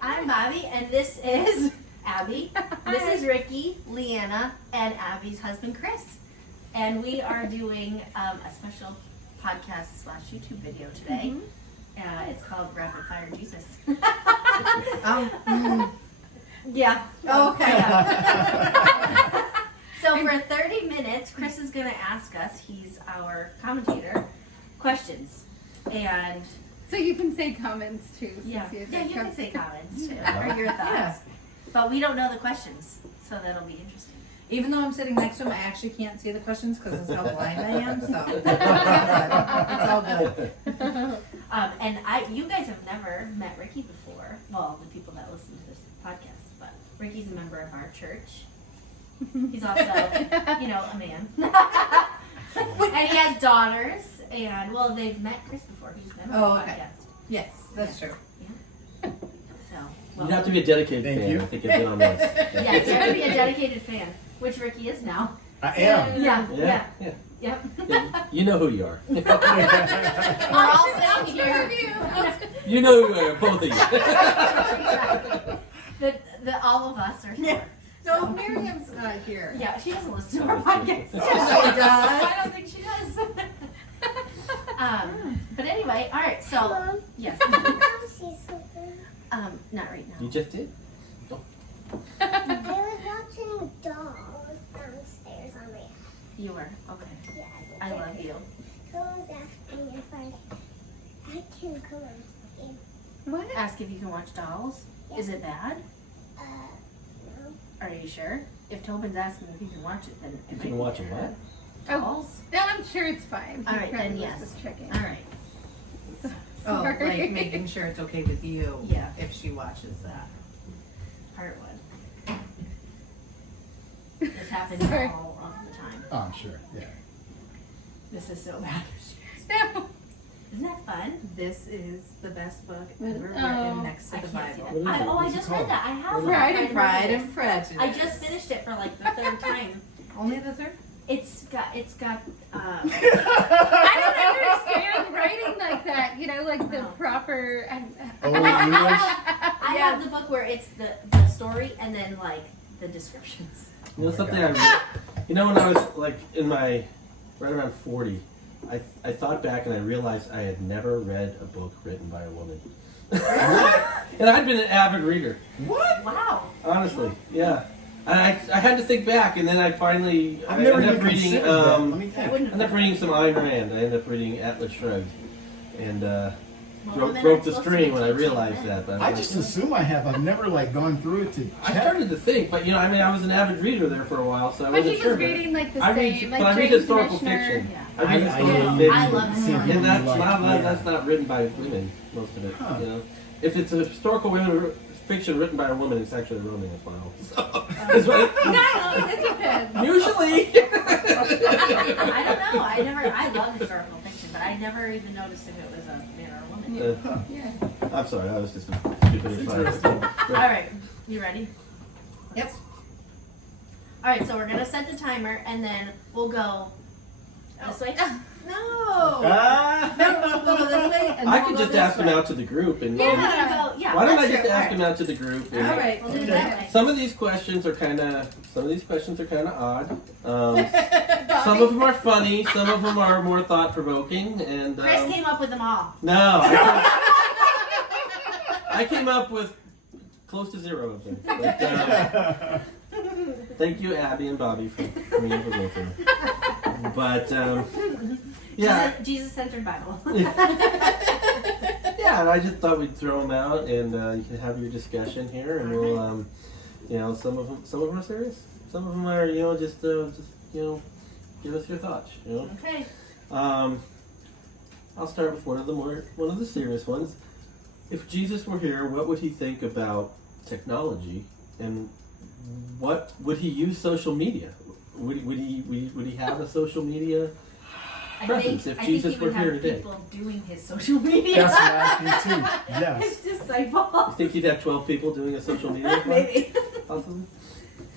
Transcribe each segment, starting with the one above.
I'm Bobbi, and this is Abby. This is Ricky, Leana, and Abby's husband, Chris. And we are doing a special podcast / YouTube video today. It's called Rapid Fire Jesus. Yeah. Oh, okay. Yeah. So for 30 minutes, Chris is going to ask us, he's our commentator, questions. And so you can say comments too. yeah, you can say comments too, Yeah. or your thoughts. Yeah. But we don't know the questions, so that'll be interesting. Even though I'm sitting next to him, I actually can't see the questions because it's how blind I am. So it's all good. And you guys have never met Ricky before. Well, the people that listen to this podcast, but Ricky's a member of our church. He's also, a man. And he has daughters. And, well, they've met Chris before. He's been on the podcast. Yes, that's true. Yeah. So, well, You have to be a dedicated Thank fan. you. I think it's been on this. yes, you have to be a dedicated fan, which Ricky is now. I am. Yeah. Yeah. Yep. Yeah. You know who you are. We're all sitting here. You know who you are, both of you. All of us are here. No, Miriam's not here. Yeah, she doesn't listen to our podcast. She does. I don't think she does. But anyway, all right. So Mom, yes. can I see something? Not right now. You just did? I was watching dolls downstairs on my. You were okay. Yeah, I love you. Someone's asking if I can come on screen. What? Ask if you can watch dolls. Yeah. Is it bad? No. Are you sure? If Tobin's asking if you can watch it, then it You might can be watch it bad. what? Dolls. No, I'm sure it's fine. All right, He probably then was yes. just checking. All right. Oh, Sorry. like making sure it's okay with you. Yeah. If she watches that. Part one. This happens Sorry. all of the time. Oh, I'm sure. Yeah. This is so bad. No. Isn't that fun? This is the best book What? ever Oh. written next I to the can't see Bible. that. I What's it just called? read that. I have What is it. it? Pride and Prejudice. I just finished it for like the third time. Only the third? It's got. I don't understand writing like that. Like the Wow. proper. Old English. I have the book where it's the story and then like the descriptions. You know my something God. when I was like right around 40, I thought back and I realized I had never read a book written by a woman. And I'd been an avid reader. What? Wow. Honestly, yeah. I had to think back, and then I finally I've never ended even up reading. considered that. Let me think. I wouldn't I ended up reading some Ayn Rand. I ended up reading Atlas Shrugged, and Well, broke women the aren't supposed to string be when I teaching realized men. that. But I just assume I have. I've never gone through it to check. I started to think, but I was an avid reader there for a while, so I But he wasn't sure. was reading like the I read, same, but like I read James historical Michener. fiction. Yeah. I read historical I fiction. love see it. what And that's you like. that's not written by women, most of it. Huh. If it's a historical fiction written by a woman, it's actually a romance novel. So, it's what it- No, it depends. usually. I don't know. I love historical fiction, but I never even noticed if it was a man or a woman. Yeah. I'm sorry, that was just a stupid aside. All right, you ready? Yep. All right, so we're gonna set the timer, and then we'll go this way. No. Ah! No, we'll go this way. And I then could we'll just go ask this them way. out to the group, and We're gonna go. Yeah. why don't I that's just true. ask All them out to the group? And All right. We'll do it Okay. that way. Some of these questions are kind of odd. Some of them are funny. Some of them are more thought provoking. And Chris came up with them all. no, I came up with close to 0 of them. But, thank you, Abby and Bobbi, for coming up with both of them. But yeah, Jesus-centered Bible. yeah. And I just thought we'd throw them out, and you can have your discussion here, and we'll, some of them are serious. Some of them are, just give us your thoughts. Okay. I'll start with one of the serious ones. If Jesus were here, what would he think about technology, and what would he use social media? Would he have a social media presence if Jesus he were would here have today? people doing his social media. That's what I think too. Yes. His disciples. You think he'd have 12 people doing a social media? Maybe. Possibly.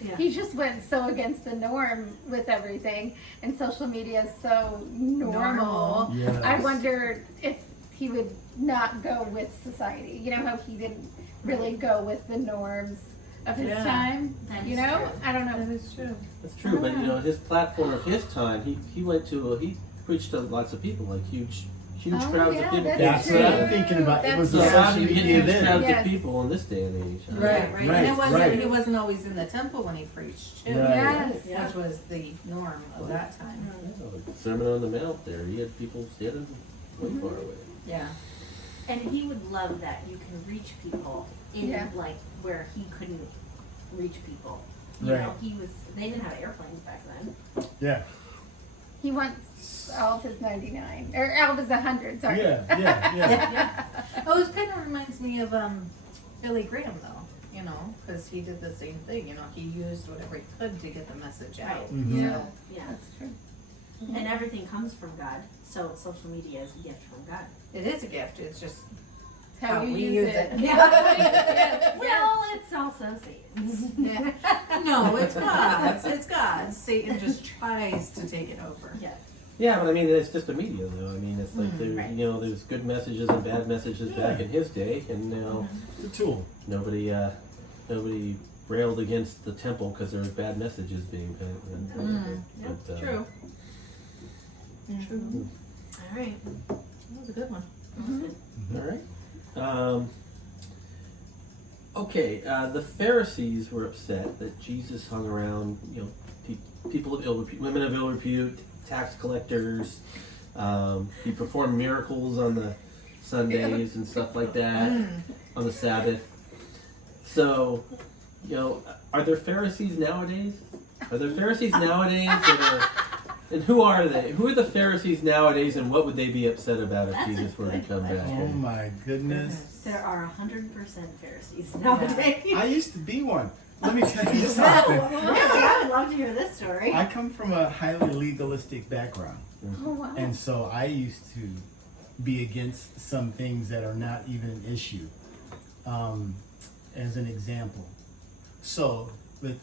Yeah. He just went so against the norm with everything, and social media is so normal. Yes. I wonder if he would not go with society. You know how he didn't really go with the norms of his Yeah. time. That You is know, true. I don't know. That is true. That's true, but you know, his platform of his time, he went to, he preached to lots of people, like huge Oh, crowds yeah, of people. that's That's what I'm true. thinking about. It was That's the So how social do you get media huge then. crowds Yes. of people in this day and age? Right. Right, And it wasn't, right. he wasn't always in the temple when he preached too. Right. Yes. Which was the norm of that time. Yeah, Sermon on the Mount there, he had people standing way far away. Yeah. And he would love that you can reach people in Yeah. like where he couldn't reach people. Right. They didn't have airplanes back then. Yeah. He wants all of his 99 or all of his 100. Sorry. Yeah. Oh, it kind of reminds me of Billy Graham though, you know, because he did the same thing. You know, he used whatever he could to get the message out. Right. Mhm. Yeah. Yeah. That's true. And everything comes from God. So social media is a gift from God. It is a gift. It's just It's how you we use use it. it. Well, it's also Satan's. Yeah. No, it's God's. It's God's. Satan just tries to take it over. Yeah. Yeah, but I mean, it's just a media though. I mean, it's like, right. you know, there's good messages and bad messages back in his day, and now The tool. nobody railed against the temple because there was bad messages being Yep, true. True. All right. That was a good one. All right. Okay. The Pharisees were upset that Jesus hung around, you know, people of ill repute, women of ill repute, tax collectors. He performed miracles on the Sundays and stuff like that on the Sabbath. So, you know, are there Pharisees nowadays? Are there Pharisees nowadays that are, and who are they? Who are the Pharisees nowadays, and what would they be upset about if That's a Jesus were to good come back? Oh my goodness. There are 100% Pharisees nowadays. I used to be one. Let me tell you Well, something. I would love to hear this story. I come from a highly legalistic background. Oh wow. And so I used to be against some things that are not even an issue. As an example. So the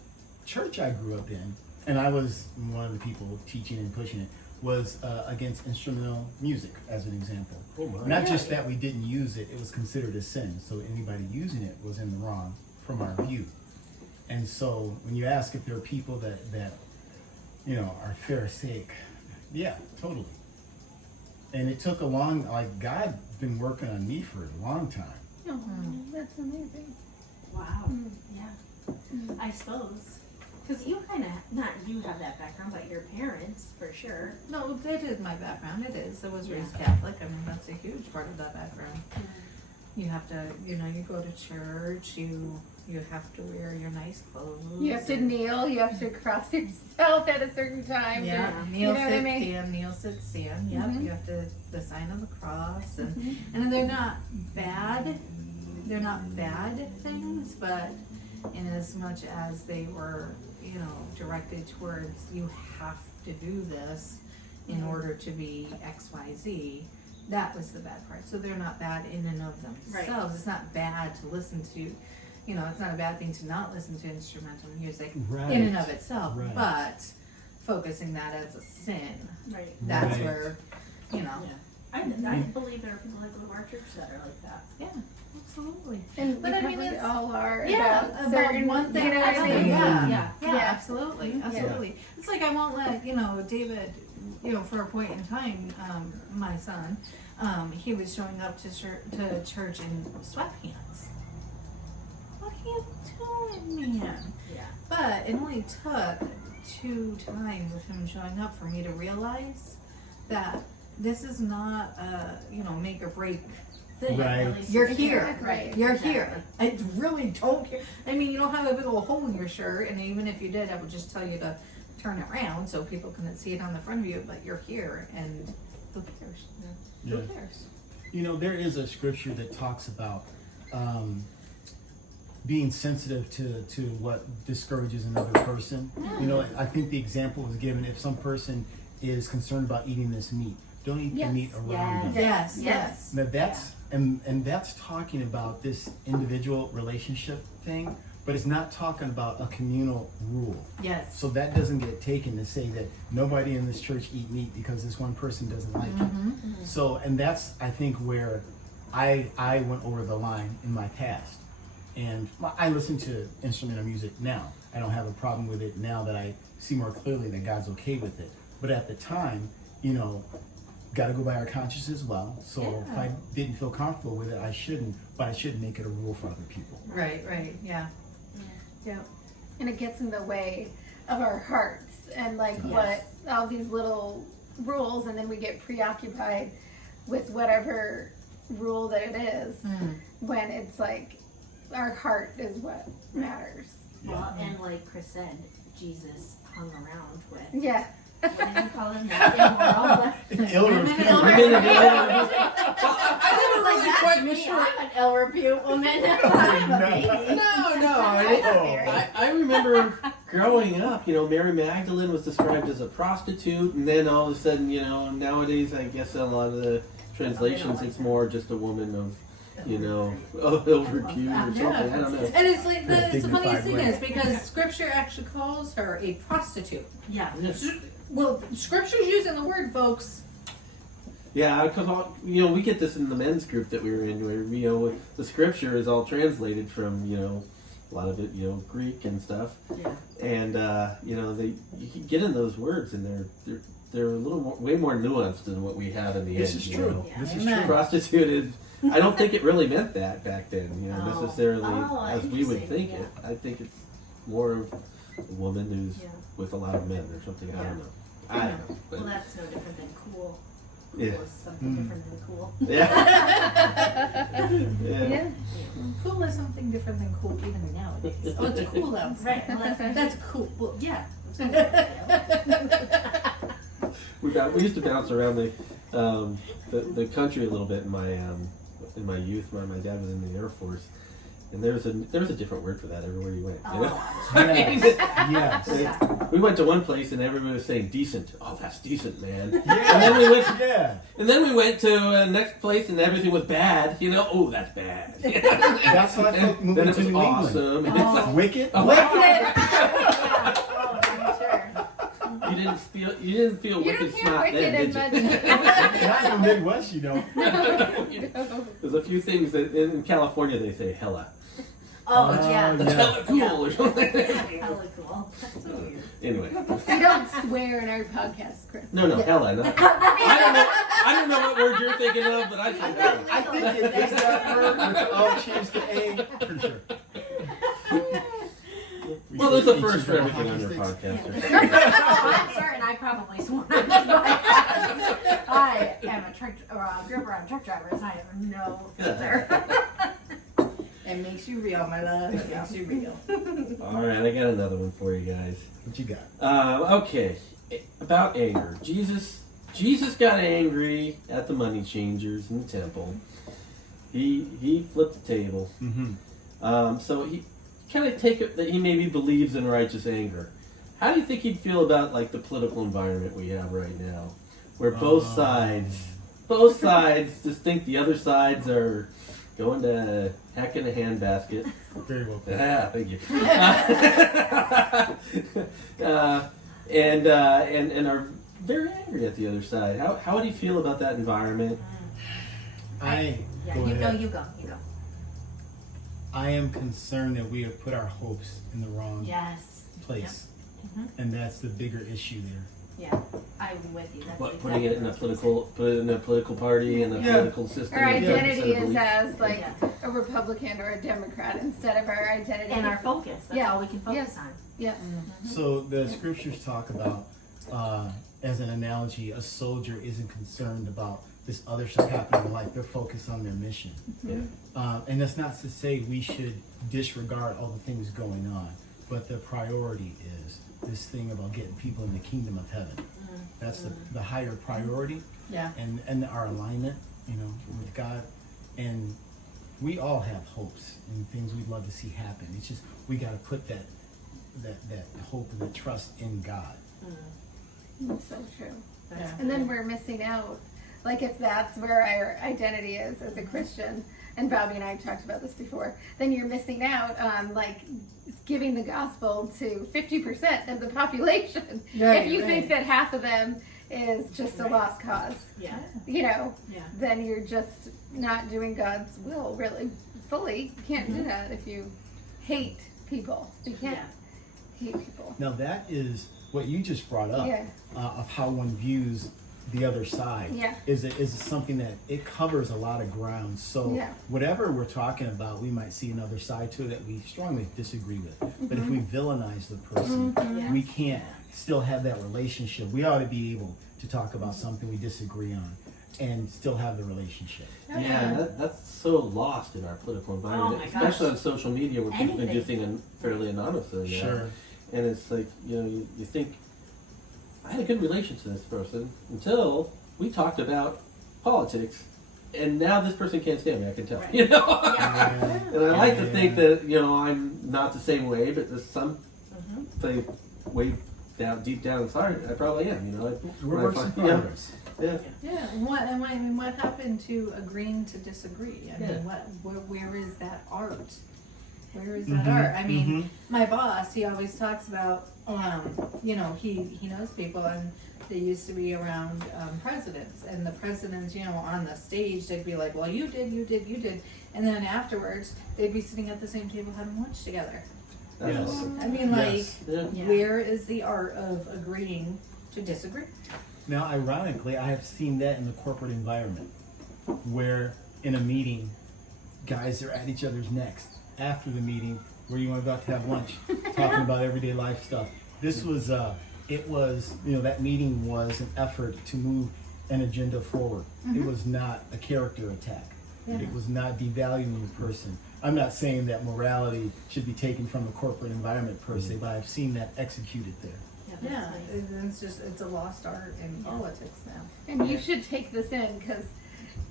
church I grew up in, and I was one of the people teaching and pushing it, was against instrumental music, as an example. Oh my. Not just that we didn't use it, it was considered a sin. So anybody using it was in the wrong from our view. And so when you ask if there are people that you know, are Pharisaic, yeah, totally. And it took a long, like, God's been working on me for a long time. Oh, that's amazing. Wow. Yeah. I suppose. Because you kind of, not you have that background, but your parents, for sure. No, that is my background. It is. I was raised Yeah. Catholic. I mean, that's a huge part of that background. You have to, you know, you go to church. You have to wear your nice clothes. You have to kneel. You have to cross yourself at a certain time. Yeah, to- kneel, you know what I sit, mean? stand, kneel, sit, stand. Yep, Mhm. you have to the sign of the cross, and they're not bad. They're not bad things, but in as much as they were, you know, directed towards you have to do this in order to be X, Y, Z. That was the bad part. So they're not bad in and of themselves. Right. It's not bad to listen to, you know, it's not a bad thing to not listen to instrumental music Right. in and of itself, Right. but focusing that as a sin, Right. that's Right. where, you know, I believe there are people that go to our church that are like that. yeah, absolutely. And But we I mean, probably it's- all are Yeah, about certain, one thing. you know what I absolutely, mean? yeah, Yeah. yeah, Yeah. absolutely, absolutely. It's like I won't let, you know, David, you know, for a point in time, my son, he was showing up to church in sweatpants. What are you doing, man? Yeah. But it only took 2 times of him showing up for me to realize that this is not a, you know, make or break thing. Right. At least You're it's- here. Right. You're Exactly. here. I really don't care. I mean, you don't have a big old hole in your shirt, and even if you did, I would just tell you to turn it around so people couldn't see it on the front of you, but you're here, and who cares? Yeah. Who cares? You know, there is a scripture that talks about being sensitive to what discourages another person. You know, I think the example was given, if some person is concerned about eating this meat, don't eat Yes. the meat around them. Yes, Yes. yes. Now that's and that's talking about this individual relationship thing, but it's not talking about a communal rule. Yes. So that doesn't get taken to say that nobody in this church eat meat because this one person doesn't like it. So, and that's, I think, where I went over the line in my past. And I listen to instrumental music now. I don't have a problem with it now that I see more clearly that God's okay with it. But at the time, got to go by our conscience as well. So if I didn't feel comfortable with it, I shouldn't. But I shouldn't make it a rule for other people. Right, yeah. Yeah. And it gets in the way of our hearts and what all these little rules, and then we get preoccupied with whatever rule that it is when it's like our heart is what matters. Well, and like Chris said, Jesus hung around with. Yeah. What did you call him? Immoral. Ill Women repute. ill Women repute. ill I was like, that's me. I'm an ill repute woman. I'm a baby. No. I remember growing up, Mary Magdalene was described as a prostitute, and then all of a sudden, nowadays, I guess in a lot of the translations, it's more just a woman of, ill repute or something. I don't know. And it's like the funniest dignified thing way. is because Scripture actually calls her a prostitute. Yeah. Well, Scripture's using the word, folks. Yeah, because we get this in the men's group that we were in, where the scripture is all translated from a lot of it Greek and stuff, Yeah. and you can get in those words and they're a little way more nuanced than what we have in the This end. is true. Yeah. This is Amen. true. Prostituted. I don't think it really meant that back then, Oh. necessarily Oh, as we would interesting, think yeah. it. I think it's more of a woman who's Yeah. with a lot of men or something. I Yeah. don't know. I don't know. Well, But, that's no different than cool. Cool Yeah. is something different than cool. yeah. yeah. Yeah. Cool is something different than cool even nowadays. Oh, it's cool outside. Right. Well, That's cool. well, yeah. We used to bounce around the country a little bit in my youth. My dad was in the Air Force, and there was a different word for that everywhere you went. Yes. Like, we went to one place and everybody was saying decent. Oh, that's decent, man. Yeah. And then we went. Yeah. And then we went to the next place and everything was bad. Oh, that's bad. That's how I felt then moving it to was New England. awesome. And it's like, Wicked. oh, Yeah. Oh, I'm sure. you didn't feel You wicked don't hear smart wicked then, in did you? Not in the Midwest, There's a few things that in California they say hella. Oh, Oh, yeah. yeah. That's hella cool or something. Hella cool. That's so weird. Anyway. We don't swear in our podcast, Chris. No, hella. No. I don't know what word you're thinking of, but I think hella. I think it is that word with the O changed to A. Pretty sure. Well, there's a first for everything on your podcast. I'm certain I probably swore on this podcast. I am a truck, grew up around truck drivers. I have no filter. It makes you real, my love. It makes you real. All right, I got another one for you guys. What you got? Okay, about anger. Jesus got angry at the money changers in the temple. He flipped the table. Mm-hmm. So he kind of take it that he maybe believes in righteous anger. How do you think he'd feel about like the political environment we have right now, where both sides just think the other sides are going to heck in a handbasket? Very well put. Ah, thank you. And are very angry at the other side. How would he feel about that environment? Yeah, Go ahead. you go. I am concerned that we have put our hopes in the wrong Yes. place, Mhm. and that's the bigger issue there. Yeah, I'm with you. That's What, exactly putting it in a what I was political party and a Yeah. political system. Our identity instead of is belief. as like Yeah. a Republican or a Democrat instead of our identity. And our focus. That's Yeah. all we can focus Yes. on. Yes. So the scriptures talk about, as an analogy, a soldier isn't concerned about this other stuff happening in life. They're focused on their mission. Yeah. And that's not to say we should disregard all the things going on, but the priority is this thing about getting people in the kingdom of heaven. That's the higher priority. Yeah. And our alignment, with God. And we all have hopes and things we'd love to see happen. It's just we got to put that hope and that trust in God. That's so true. Yeah. And then we're missing out. Like if that's where our identity is as a Christian, and Bobbi and I have talked about this before, then you're missing out on like giving the gospel to 50% of the population. Right, if you right. think that half of them is just a lost cause, Yeah. you know, Yeah. then you're just not doing God's will really fully. You can't do that if you hate people. You can't Yeah. hate people. Now that is what you just brought up Yeah. Of how one views the other side. Yeah. Is something that it covers a lot of ground. So Yeah. whatever we're talking about, we might see another side to it that we strongly disagree with. But if we villainize the person, Yes. we can't still have that relationship. We ought to be able to talk about something we disagree on and still have the relationship. Yeah, that's so lost in our political environment, Oh my gosh. especially on social media where people can do Anything. things fairly anonymously. Yeah. Sure. And it's like, you think, I had a good relation to this person until we talked about politics, and now this person can't stand me, I can tell. Right. You know? Yeah. And I like to think that, I'm not the same way, but there's some thing way down, deep down inside, I probably am, We're works in Yeah. progress. Yeah. Yeah, and what happened to agreeing to disagree? I mean, where is that art? Where is that art? I mean, my boss, he always talks about, he knows people, and they used to be around presidents, and the presidents, on the stage, they'd be like, well, you did, and then afterwards, they'd be sitting at the same table having lunch together. That's Yes. awesome. I mean, Yes. Yeah. Yeah. where is the art of agreeing to disagree? Now, ironically, I have seen that in the corporate environment, where in a meeting, guys are at each other's necks after the meeting, where you want to go out to have lunch, talking about everyday life stuff. This was, that meeting was an effort to move an agenda forward. It was not a character attack. It was not devaluing the person. I'm not saying that morality should be taken from the corporate environment per se, but I've seen that executed there. Yeah, That's nice. it's a lost art in politics now. And you should take this in because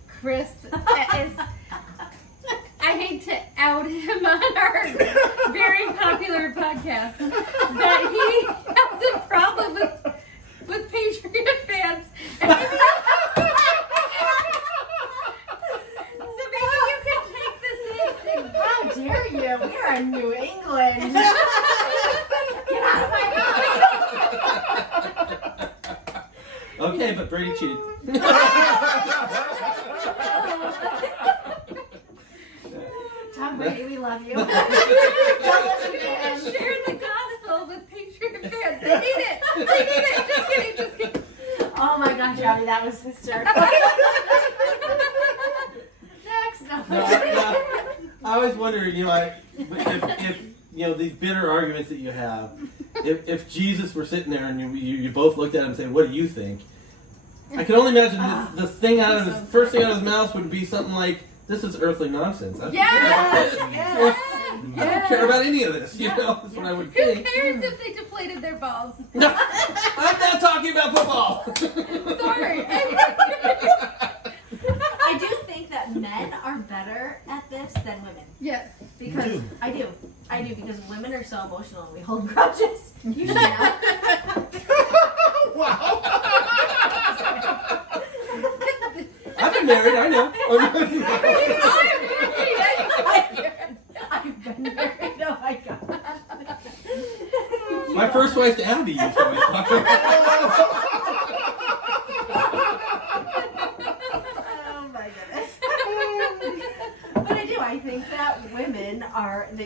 Chris is. I hate to out him on our very popular podcast, but he has a problem with Patriot fans. And maybe, so maybe you can take this in. How dare you? We are in New England. Get out of my house. Okay, but Brady cheated. Tom Brady, we love you. Don't share the gospel with Patriot fans. They need it. They need it. Just kidding. Oh my gosh, Bobby, that was hysterical. Next, I always wonder, if these bitter arguments that you have, if Jesus were sitting there and you both looked at him and said, "What do you think?" I can only imagine the thing first thing out of his mouth would be something like, "This is earthly nonsense. I don't care about any of this." That's what I would Who think. cares if they deflated their balls? No, I'm not talking about football. Sorry. I do think that men are better at this than women. Yes. Because You do. I do because women are so emotional and we hold grudges. You should know. Wow. I've been married, I know. I've been married. Oh my god. My first wife's Abby used to always talk about. Oh my goodness. But I do. I think that women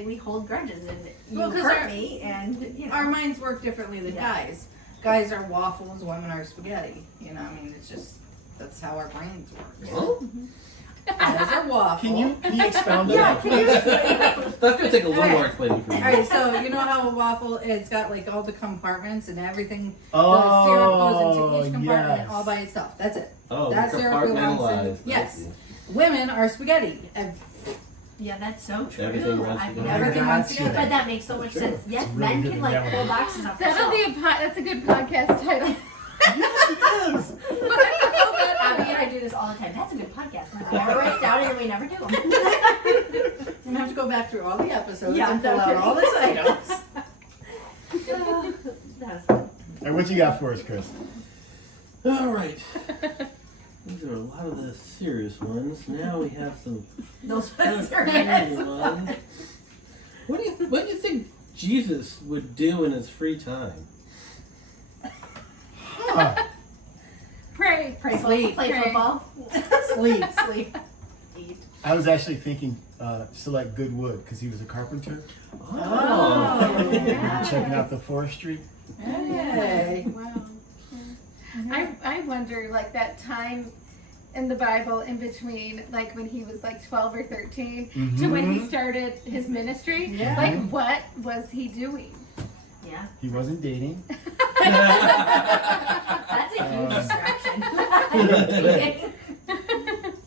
we hold grudges and you Well, 'cause hurt our- me and Our minds work differently than guys. Guys are waffles, women are spaghetti. It's just, that's how our brains work. Guys are waffles. Can you expound on that? That's going to take a little more explaining for me. Alright, so you know how a waffle, it's got like all the compartments and everything, the syrup goes into each compartment yes. all by itself. That's it. Oh, That syrup belongs compartmentalized. in, yes. Women are spaghetti. yeah, that's so true. Everything runs I've together. never Everything runs Gotcha. together. But that makes so much Sure. sense. Yes, It's really men good can like analogy. pull boxes off the That'll shelf. be that's a good podcast title. Yes, Abby and I do this all the time. That's a good podcast. We never write it down and we never do them. You're gonna have to go back through all the episodes Yeah, and pull no out kidding. all the items. That was fun. All right, what you got for us, Chris? All right. These are a lot of the serious ones. Now we have some Those kind ones of are crazy good. ones. What do you think Jesus would do in his free time? Huh. Pray. Play Sleep. play Pray. football. Sleep. Sleep. Eat. I was actually thinking select good wood because he was a carpenter. Oh. Yeah. Checking out the forestry. Hey. Wow. I wonder, like, that time in the Bible in between, like, when he was like 12 or 13 to when he started his ministry. Yeah. Like, what was he doing? Yeah. He wasn't dating. That's a huge distraction.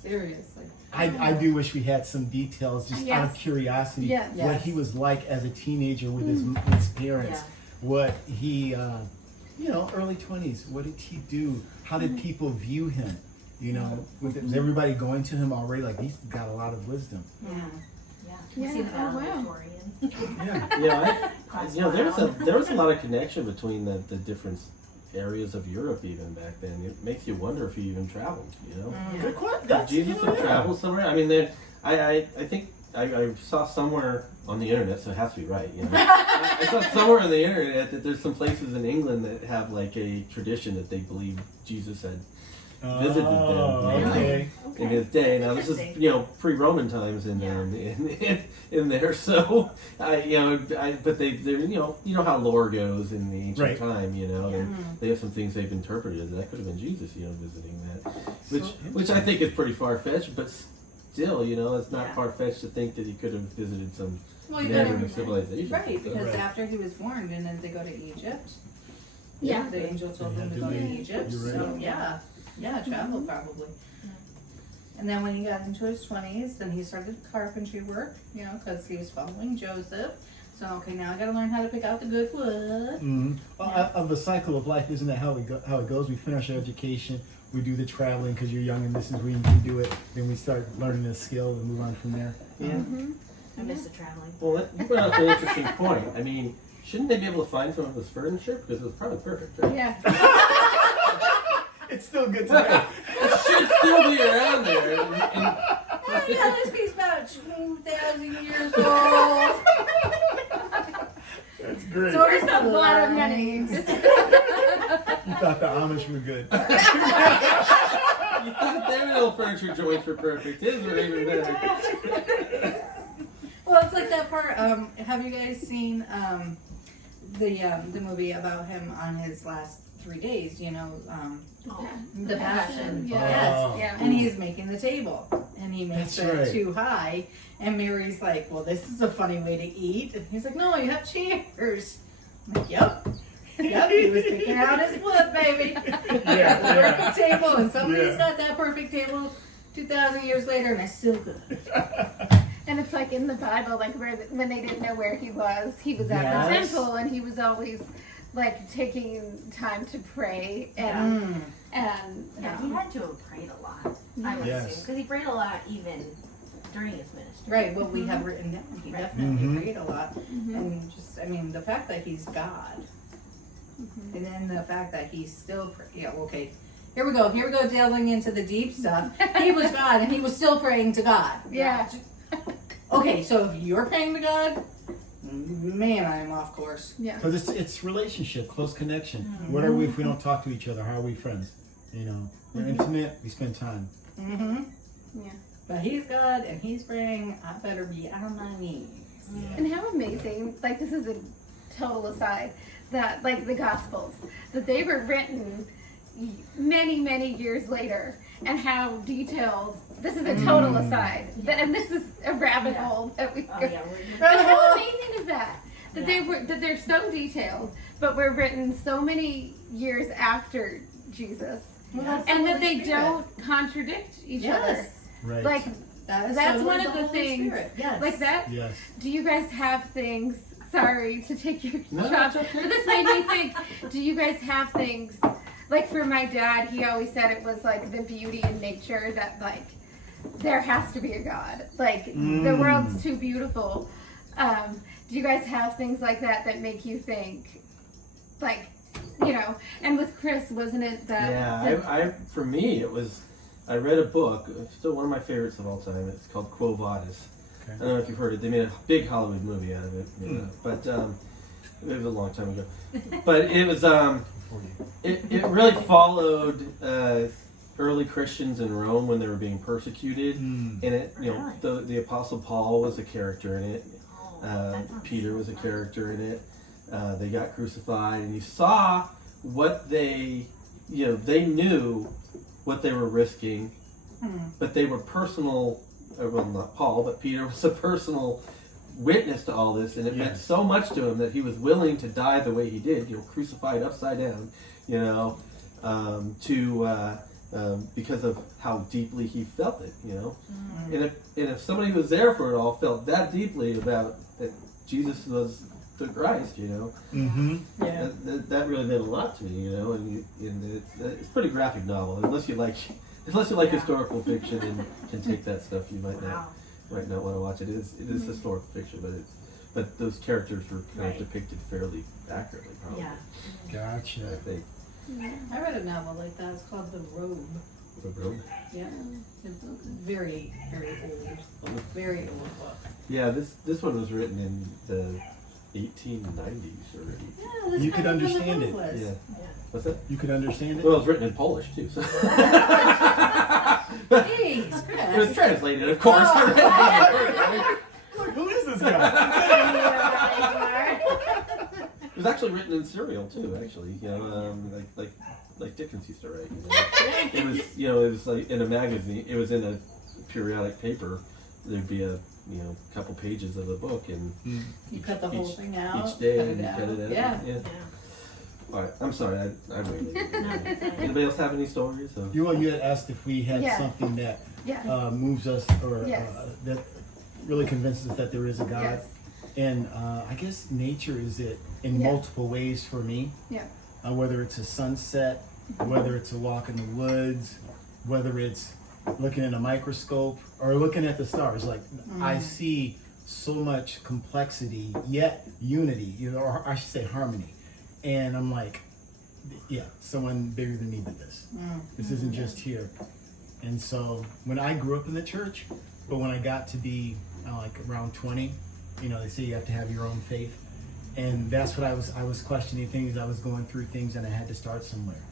Seriously. I do wish we had some details just out of Yes. curiosity. Yes. What Yes. he was like as a teenager with his parents. Yeah. What he, early 20s. What did he do? How did people view him? Was everybody going to him already? Like, he's got a lot of wisdom. Yeah. Yeah. See the Oh, wow. valedictorian. Yeah. There was a lot of connection between the different areas of Europe even back then. It makes you wonder if he even traveled. Good question. Did Jesus have traveled somewhere? I mean, I think I saw somewhere on the internet, so it has to be right. I saw somewhere on the internet that there's some places in England that have like a tradition that they believe Jesus had visited them Okay. in his day. Now this is pre-Roman times in there. So but they how lore goes in the ancient Right. time. They have some things they've interpreted that could have been Jesus visiting that, which So I think is pretty far-fetched, but still it's not Yeah. far-fetched to think that he could have visited some Well, you neighboring gotta, civilization. right, because Right. after he was born, didn't they go to Egypt? Yeah. The angel told They them had to to go to leave. Egypt. You're right. So yeah, travel probably. And then when he got into his 20s, then he started carpentry work, because he was following Joseph. So, okay, now I gotta learn how to pick out the good wood. Well, of the cycle of life, isn't that how it goes? We finish our education, we do the traveling because you're young and this is when you do it. Then we start learning the skill and move on from there. Yeah. I miss the traveling. Well, you brought up an interesting point. I mean, shouldn't they be able to find some of his furniture because it was probably perfect, right? Yeah. It's still good today. It should still be around there. This piece about 2,000 years old. That's great. So There's a lot of money. You thought the Amish were good. You thought their little furniture joints were perfect. His were even better. Well, it's like that part. Have you guys seen the movie about him on his last 3 days? The Passion. Yeah. Yes. Yeah. And he's making the table, and he makes That's it right. too high. And Mary's like, "Well, this is a funny way to eat." And he's like, "No, you have chairs." I'm like, "Yep." Yep, he was picking out his wood, baby. Yeah, Perfect table, and somebody's Yeah. got that perfect table 2,000 years later, and it's still good. And it's like in the Bible, like when they didn't know where he was at Yes. the temple, and he was always like taking time to pray and Yeah, he had to have prayed a lot. I would Yes. assume because he prayed a lot even during his ministry. Right, what we have written down, he Right. definitely prayed a lot. And the fact that he's God, and then the fact that he's still, okay, here we go delving into the deep stuff. He was God, and he was still praying to God. yeah. Okay, so if you're praying to God, man, I am off course. Yeah. Because it's relationship, close connection. What are we if we don't talk to each other? How are we friends? We're intimate. We spend time. Yeah. But he's God, and he's praying, I better be on my knees. And how amazing, like this is a total aside, that like the Gospels, that they were written many, many years later, and how detailed, this is a total aside, and this is a rabbit hole that we go. Oh yeah, But how amazing is that? That they're so detailed, but were written so many years after Jesus, Well, that's and the that they Holy Spirit. don't contradict each other. Yes. Right. Like That That's totally one of the Holy things, Spirit. Yes. like that. Yes. Do you guys have things? Sorry to take your No, job, it's okay. but this made me think. Do you guys have things? Like for my dad, he always said it was like the beauty in nature that like there has to be a God. Like the world's too beautiful. Do you guys have things like that that make you think, like, And with Chris, wasn't it that? Yeah, for me it was. I read a book. It's still one of my favorites of all time. It's called Quo Vadis. Okay. I don't know if you've heard it. They made a big Hollywood movie out of it, but it was a long time ago. But it was it really followed early Christians in Rome when they were being persecuted. And it, you know, the Apostle Paul was a character in it. Peter was a character in it. They got crucified, and you saw what they, you know, they knew what they were risking, but they were personal. Well, not Paul, but Peter was a personal witness to all this, and it meant so much to him that he was willing to die the way he did, you know, crucified upside down, you know, because of how deeply he felt it, you know. And if somebody who was there for it all felt that deeply about that Jesus was the Christ, you know, that really meant a lot to me, you know. And it's a pretty graphic novel, unless you like historical fiction and can take that stuff. You might not want to watch it. It is historical fiction, but those characters were kind of depicted fairly accurately, probably. Yeah. Gotcha. I think. I read a novel like that. It's called The Robe. The Robe? Yeah. It's very, very old. Very old book. Yeah, this one was written in the 1890s already. Yeah, You could understand it. Yeah. What's that? You could understand it? Well, it was written in Polish too. So. Jeez, Chris. It was translated, of course. Like, who is this guy? It was actually written in serial too. Actually, you know, like Dickens used to write. You know? It was like in a magazine. It was in a periodic paper. There'd be a couple pages of the book, and You cut the whole thing out. each day cut you it out. cut it out. Yeah. All right, I'm sorry. I really. Anybody else have any stories? Or? You had asked if we had something that moves us or that really convinces us that there is a God. Yes. And I guess nature is it in multiple ways for me. Yeah. Whether it's a sunset, whether it's a walk in the woods, whether it's looking in a microscope or looking at the stars. Like I see so much complexity, yet unity, or I should say harmony. And I'm like, yeah, someone bigger than me did this. This isn't just here. And so when I grew up in the church, but when I got to be like around 20, they say you have to have your own faith. And that's what I was questioning things. I was going through things, and I had to start somewhere.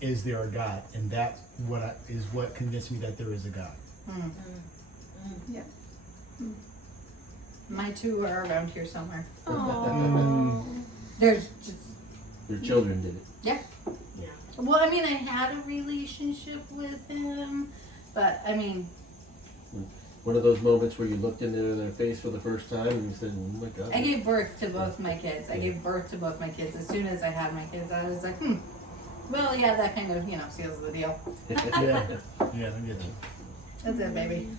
Is there a God? And that's what convinced me that there is a God. Yeah. My two are around here somewhere. Oh. There's just Your children did it. Yeah. Well, I mean, I had a relationship with him, but I mean, One of those moments where you looked into their face for the first time and you said, "Oh my God." I gave birth to both my kids. As soon as I had my kids, I was like, well, yeah, that kind of, seals the deal. Yeah, I get you. That's it, baby.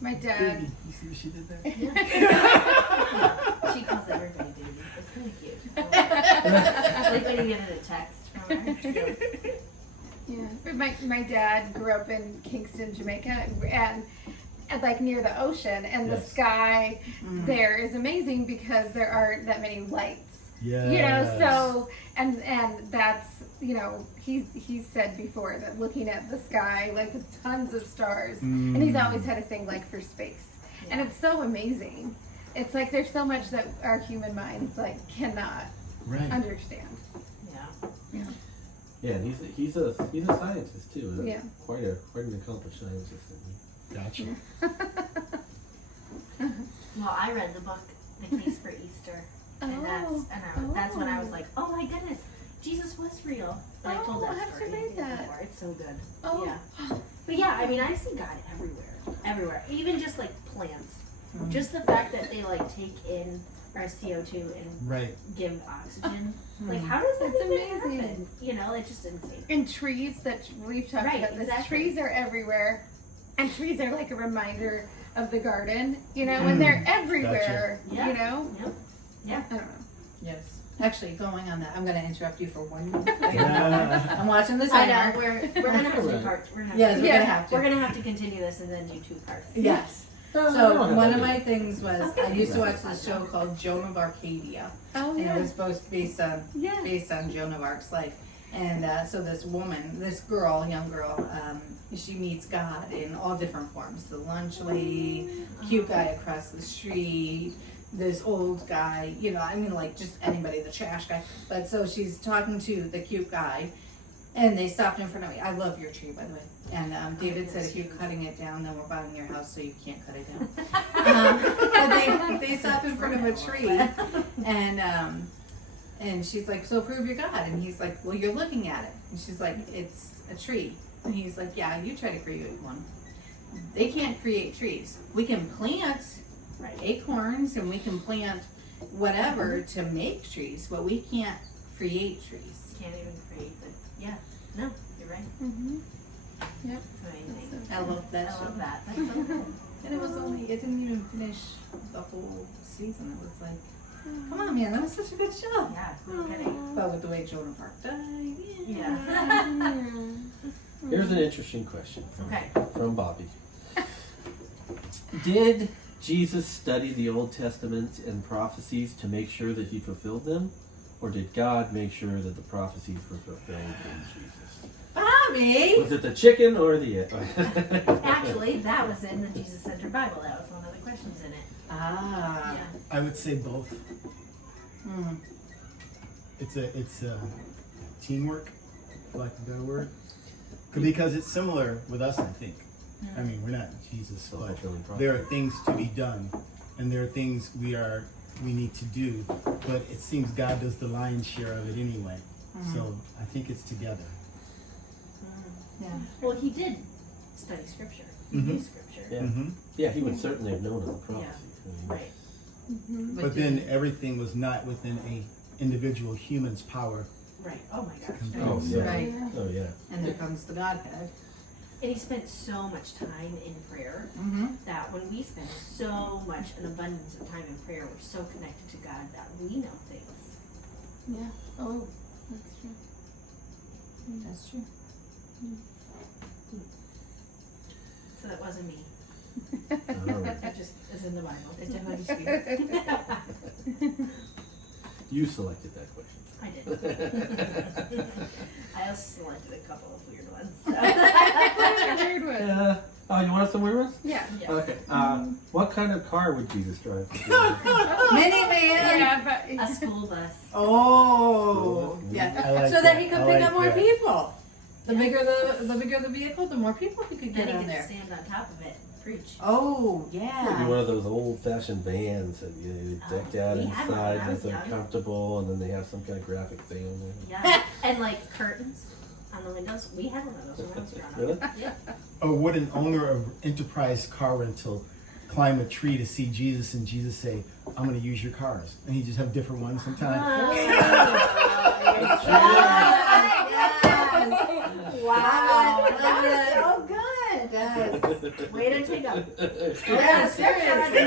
My dad. Baby, you see what she did there? She calls everybody baby. It's kind of cute. I like when you get a text from her. Yeah. My dad grew up in Kingston, Jamaica, and like near the ocean, and the sky there is amazing because there aren't that many lights. Yeah. So and that's he's said before that looking at the sky like with tons of stars, and he's always had a thing like for space, and it's so amazing. It's like there's so much that our human minds like cannot understand. Yeah, and he's a scientist too. Yeah. Quite an accomplished scientist. Gotcha. Well, I read the book The Case for Easter, and that's when I was like, oh my goodness, Jesus was real. And I told that how did story you read that? before. It's so good. Oh. Yeah. But yeah, I mean, I see God everywhere. Even just like plants. Just the fact that they like take in our CO2 and give oxygen. Like, how does that even happen? It's just insane. And trees that we've talked about this. Exactly. Trees are everywhere, and trees are like a reminder of the garden. And they're everywhere. Gotcha. Yeah. I don't know. Yes. Actually, going on that, I'm going to interrupt you for 1 minute. I'm watching the timer. I know. We're gonna have to do parts. We're gonna have to continue this and then do 2 parts. Yes. So one of my things was I used to watch this show called Joan of Arcadia, Oh and yeah. it was based on Joan of Arc's life. And so this young girl, she meets God in all different forms. The lunch lady, cute guy across the street, this old guy, like just anybody, the trash guy. But so she's talking to the cute guy, And they stopped in front of me. I love your tree, by the way. And David said if you're cutting it down, then we're buying your house, so you can't cut it down. But they stopped in front of a tree, and she's like, "So prove you're God." And he's like, "Well, you're looking at it." And she's like, "It's a tree." And he's like, "Yeah, you try to create one. They can't create trees. We can plant acorns and we can plant whatever to make trees, but we can't create trees." Can't even create the. Yeah. No, you're right. Mm-hmm. It's amazing. I love that. I show. love that. That's so cool. And it didn't even finish the whole season. It was like, come on, man, that was such a good show. Yeah, no kidding. But with the way Joan of Arc died, Yeah. Here's an interesting question Okay. from Bobbi. Did Jesus study the Old Testament and prophecies to make sure that he fulfilled them? Or did God make sure that the prophecies were fulfilled in Jesus? Bobbi! Was it the chicken or the egg? Actually, that was in the Jesus Centered Bible. That was one of the questions in it. Ah. Yeah. I would say both. Mm. It's a teamwork, for lack of a better word, because it's similar with us. I think. I mean, we're not Jesus, but Fulfilling prophecy. there are things to be done, and there are things we need to do. But it seems God does the lion's share of it anyway. So I think it's together. Yeah. Well, he did study scripture. He Mhm. knew scripture. Yeah. Mm-hmm. Yeah, he would certainly have known of the prophecy. Right. Mm-hmm. But then everything was not within a individual human's power. Right. Oh my gosh. Oh, yeah. Right. Oh, yeah. And there comes the Godhead. And he spent so much time in prayer Mm-hmm. that when we spend so much, an abundance of time in prayer, we're so connected to God that we know things. Yeah. Oh, that's true. That's true. So that wasn't me. Oh. That just is in the Bible. It's the Holy Spirit. You selected that question. I did. I also selected a couple of weird ones. So. Weird one. Oh, you want some weird ones? Yeah. Yeah. Okay. What kind of car would Jesus drive? Minivan! Yeah, but A school bus. Oh, I yeah. like So that he could I pick like up more that. people. The Yeah. bigger the bigger the vehicle, the more people he could Then get he on could there. stand on top of it and preach. Oh, It'd be yeah. one of those old-fashioned vans that you decked out We had one when I inside, was that they're young. comfortable, and then they have some kind of graphic thing on there. Yeah. And like curtains on the windows. We had one of those when I was growing Really? up. Yeah. Or would an owner of enterprise car rental climb a tree to see Jesus and Jesus say, "I'm going to use your cars," and he just have different ones sometimes? Wow. That was so good. Yes. Way to take up. Yeah, seriously.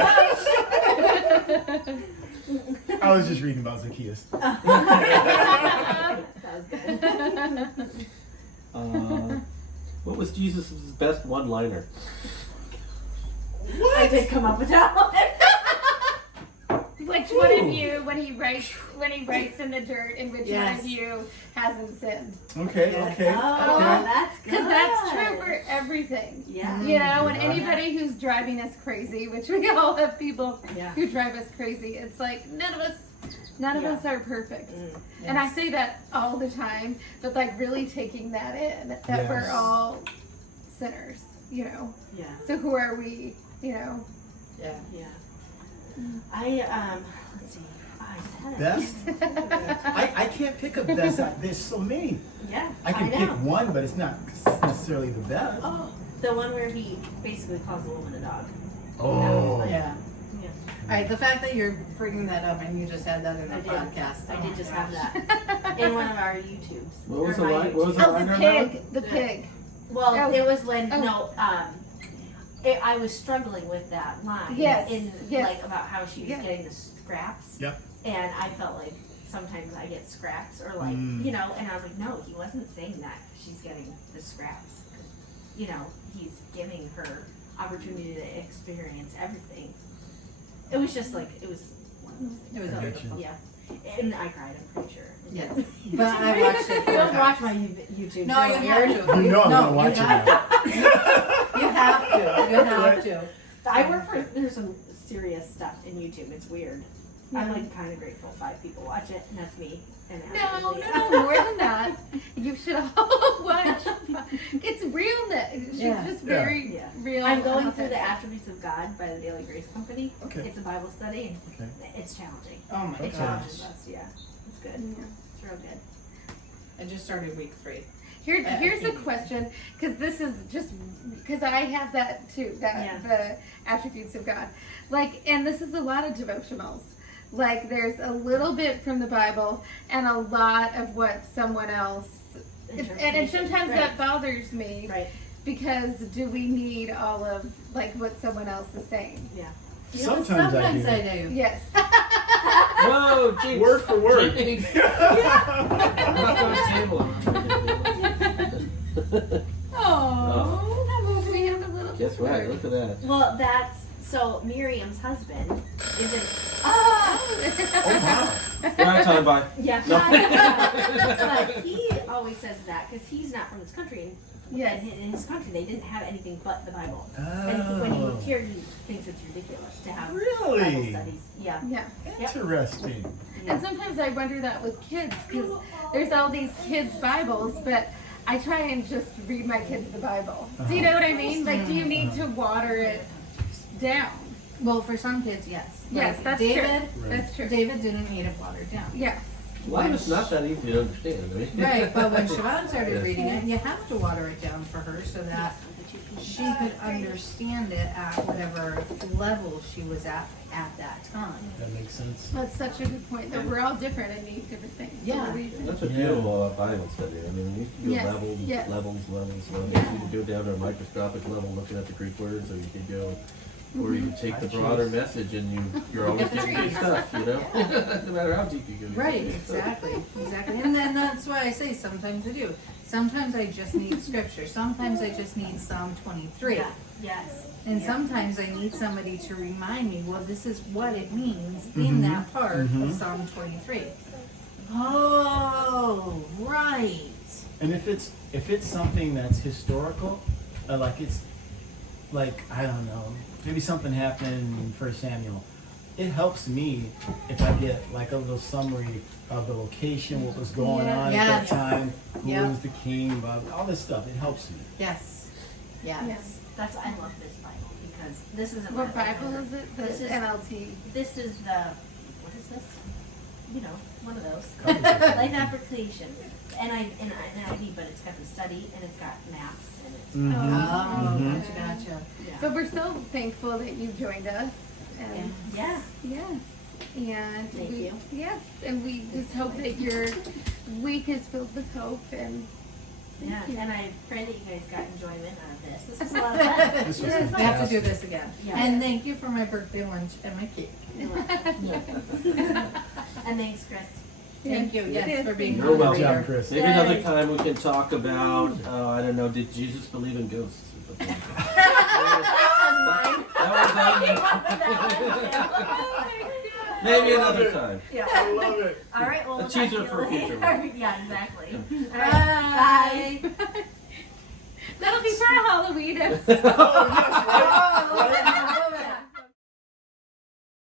I was just reading about Zacchaeus. That was good. What was Jesus' best one-liner? I did come up with that one. which one of you, when he writes in the dirt, in which one Yes. of you hasn't sinned? Okay, Yes. okay. Oh, okay. that's good. Because that's true for everything. Yeah. You know, and Yeah. anybody who's driving us crazy, which we all have people Yeah. who drive us crazy, it's like none of us are perfect. Mm. And I say that all the time, but like really taking that in, that Yes. we're all sinners, you know. Yeah. So who are we, you know? Yeah. Yeah. I let's see. Oh, I just had it. Best? I can't pick a best. There's so many. Yeah. I can know. pick one, but it's not necessarily the best. Oh, the one where he basically calls a woman a dog. Oh. Yeah. Yeah. All right, the fact that you're bringing that up and you just had that in the I did. podcast. I oh did my just gosh. have that in one of our YouTubes. What was Or the my line? What was the Oh, line the on that one? pig. The pig. Well, Oh. it was when Oh. I was struggling with that line. Yes, In yes. like about how she was Yeah. getting the scraps. Yep. And I felt like sometimes I get scraps or like Mm. you know, and I was like, no, he wasn't saying that. She's getting the scraps. You know, he's giving her opportunity to experience everything. It was just like it was one of those things. It was So, Connection. yeah. And I cried, I'm pretty sure. Yes. But I watched it. four Don't watch times. my YouTube. No, you have to. You know I'm No, gonna watch you it have now. You have to. You have to. I work for, there's some serious stuff in YouTube. It's weird. I'm like kind of grateful 5 people watch it, and that's me. And No, Ashley. more than that. You should all watch. It's realness. She's Yeah. just very Yeah. real. I'm and going through the authentic. Attributes of God by the Daily Grace Company. Okay. It's a Bible study, and Okay. it's challenging. Oh my It Okay. challenges us, yeah. It's good. Yeah. It's real good. I just started week 3. Here's a question, because this is just because I have that too. Yeah. The attributes of God, like, and this is a lot of devotionals. Like, there's a little bit from the Bible and a lot of what someone else. And sometimes Right. that bothers me, Right. because do we need all of like what someone else is saying? Yeah. You know, Sometimes I do. I do. Yes. Whoa, jinx. Word for word. Jinx. I'm not going to table. I'm not going to Oh, we have a little. Guess what? Look at that. Well, that's so Miriam's husband isn't. Oh wow. All right, time, bye. Yeah. No. But he always says that because he's not from this country. And Yes. in his country, they didn't have anything but the Bible. And when he moved Oh. here, he thinks it's ridiculous to have Bible Really? studies. Yeah. Yeah. Interesting. And sometimes I wonder that with kids, because there's all these kids' Bibles, but I try and just read my kids the Bible. Do you know what I mean? Like, do you need to water it down? Well, for some kids, yes. Yes, Like that's David. true. That's true. David didn't need it watered down. Yes. Well, it's not that easy to understand. I mean. Right, but when Siobhan started Yes. reading it, you have to water it down for her so that she could understand it at whatever level she was at that time. That makes sense. That's such a good point. That we're all different and need different things. Yeah. What do you think? That's what's beautiful about Bible study. I mean, you can go Yes, levels, yes. levels. Yeah. You can go down to a microscopic level looking at the Greek words, or you can go, or you Mm-hmm. can take the broader message and you're always getting good stuff, you know? No matter how deep you go. Right, exactly. And then that's why I say sometimes I do. Sometimes I just need scripture. Sometimes I just need Psalm 23. Yeah. Yes. And Yeah. sometimes I need somebody to remind me, well, this is what it means in Mhm. that part of Mhm. Psalm 23. Oh, right. And if it's something that's historical, like it's like, I don't know, maybe something happened in 1 Samuel. It helps me if I get like a little summary of the location, what was going Yeah. on at Yes. that time, who Yep. was the king, all this stuff. It helps me. Yes. Yes. Yes. That's I love this Bible because this isn't What my Bible is it? The This is- NLT. This is the what is this? You know, one of those. Complicated. Life application. NIV, but it's got the study and it's got maps and it's Mhm. Oh, Mhm. gotcha. yeah. But we're so thankful that you joined us. And Yeah. yes. And Thank we, you. Yes. And we just hope that your week is filled with hope and Yeah, you. and I pray that you guys got enjoyment out of this. This was a lot of fun. This was I have to fantastic. do this again. Yeah. And thank you for my birthday lunch and my cake. You're welcome. And thanks, Chris. Thank you, yes, for being You're my welcome. Good job, reader. Chris. Maybe another time we can talk about, I don't know, did Jesus believe in ghosts? Maybe another time. Yeah. I love it. All right. Well, A we'll talk to teaser you for a later. future one. Yeah, exactly. All Bye. right, bye. That'll be for Halloween. Oh,